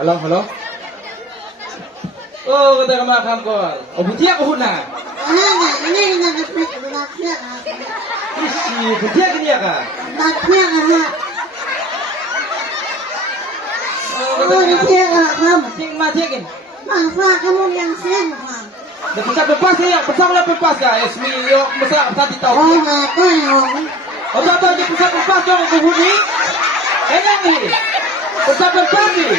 Halo, halo. Oh, kita makan kol. Oh, butia ko na. Isi, butia gini ya ka? Ting matiin. Bisa bebas ya, besar bebas ya. Esmi yo, besar tadi tahu. Oh, tahu dia bisa bebas dong kuhuni. Enak nih. Besar bebas nih.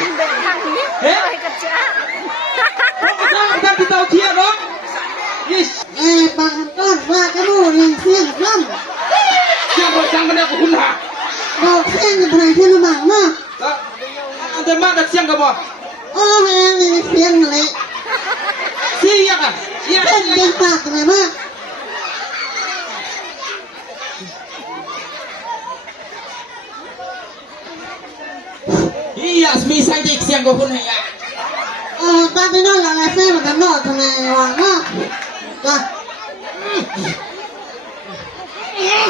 Kan kita tahu dia dong. Ish. Bang Anton, kamu yang siang kan? Siang benar aku guna. Mau siang berarti lu mana? Ante mana siang kamu? Oh, yang siang le. Siang kan? Siang. Yang pak kenapa? Iya, bisa aja siang kau guna ya. Oh, tapi nolak saya makan nol sama orang. Dah.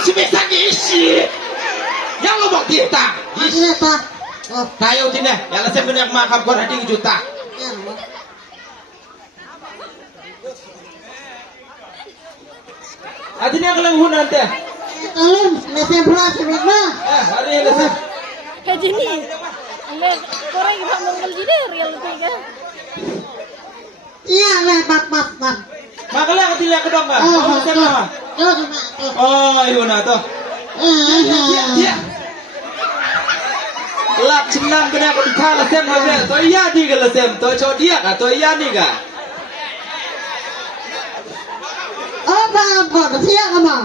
Sebisa isi. Yang lo bak kita. Ini apa? Oh, Tayo tinda. Yang saya benar makan kau nanti juta. ya. Adina kelang hun nanti. Kalau nasi beras berapa? Hari ini saya. Kayak gini, ame korang iba mongol gini real tiga. Iya, lebat. Makalah aku tidak kedong ka. Oh, Oh, sama. cuma. Oh, iyo na to. Iya. Lap cinang kena aku ditala sem habe. To iya di gala sem. To cho dia ka. To iya ni ka. Oh, apa? Siang kamu?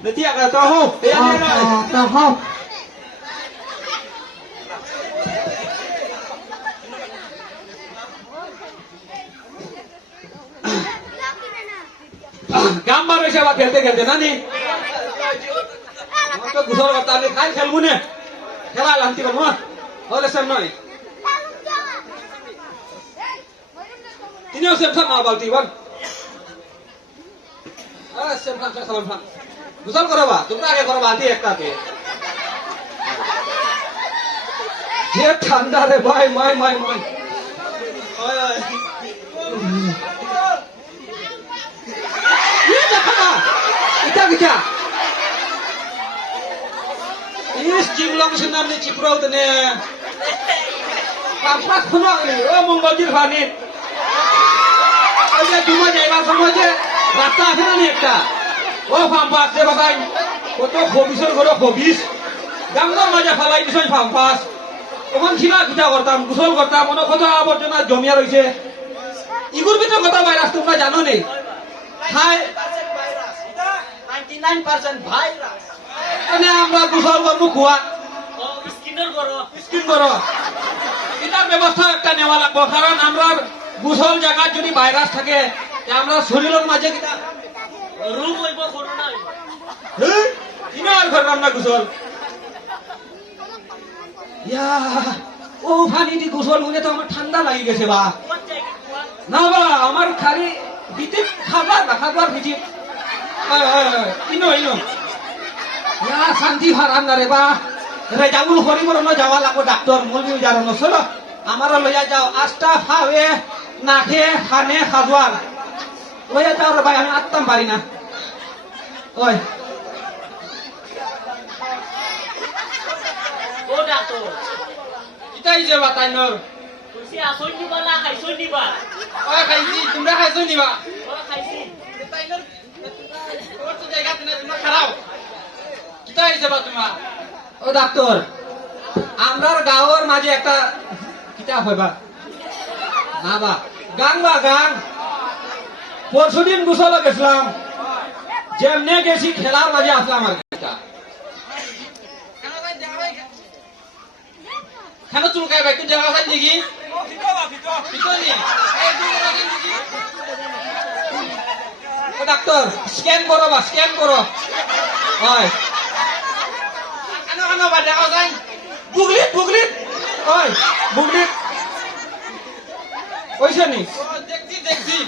Nanti ka to ho. Iya ni na. Tahu. Gambar siapa খেলতে নানি তো গুছর কথা আমি খাই খেলবো না খেলা লান্তি করবো হলে সেম নয় তিনিও সেম থাম বালতি বল সেম থাম সালাম থাম গুছর করবা তোমরা আগে করবা আতি একটাতে যে ঠান্ডা রে ভাই মাই ওই Kita kita. Is cipulong senam ni cipurau tu ni. Pampas penuh ni. Oh menggojir fanit. Aja cuma jaga semua je. Rata sana ni kita. Oh pampas dia pakai. Foto hobisor koro hobis. Gambar aja falai ni soal pampas. Oman sila kita kortam, gusol kortam. Ono kota aborjona jomia roise. Igur kita kota virus tu na jano ni. Hai. 99% virus মানে আমরা গোসল করবো কুয়া ও Skinner করো skin করো এটার ব্যবস্থা একটা নেওয়া লাগবো কারণ আমরা গোসল জায়গায় যদি ভাইরাস থাকে আমরা শরীরের মাঝে কিটা রূপ হইব করোনা ইনার করলাম না গোসল ইয়া ও পানি দি গোসল করে তো আমার ঠান্ডা লাগি গেছে বা না বা আমার খালি ভিতর খাবার ভিতর ইনো ইয়া শান্তি হারান না রে বা রেজাউল হরিবর ন যাওয়া লাগবো ডাক্তার মলবি যার ন চলো আমার লইয়া যাও আস্তা খাওয়ে নাখে খানে খাজওয়ার লইয়া যাও রে ভাই আমি আত্তাম পারি না ওই ও ডাক্তার কিতাই যে বাতাইনর তুই আসল নিবা না খাইছই নিবা ওই খাইছি তোমরা খাইছো নিবা ও খাইছি তাইনর তোর তো জায়গা তুমি খারাপ কিতাই যে বা তোমা ও ডাক্তার আমরার গাঁওর মাঝে একটা কিতা হইবা না বা গাং পরশুদিন গোসল গেছিলাম যেমনে গেছি খেলার মাঝে আসলাম আর কিতা কেন চুলকাই ভাই তুই জায়গা খাই দেখি ডাক্তার স্ক্যান করো হয় কেন বা দেখা যায় বুগলিত হয় বুগলিত ওইসে নি দেখছি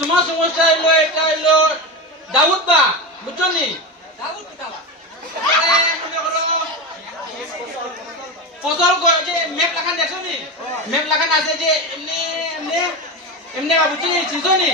তোমার সমস্যা এলো এটা এলো দাউদ বা বুঝছো নি দাউদ ফসল যে মেপ লাখান দেখছো নি মেপ লাখান আছে যে এমনি এমনি এমনি বাবু চিনি চিনছো নি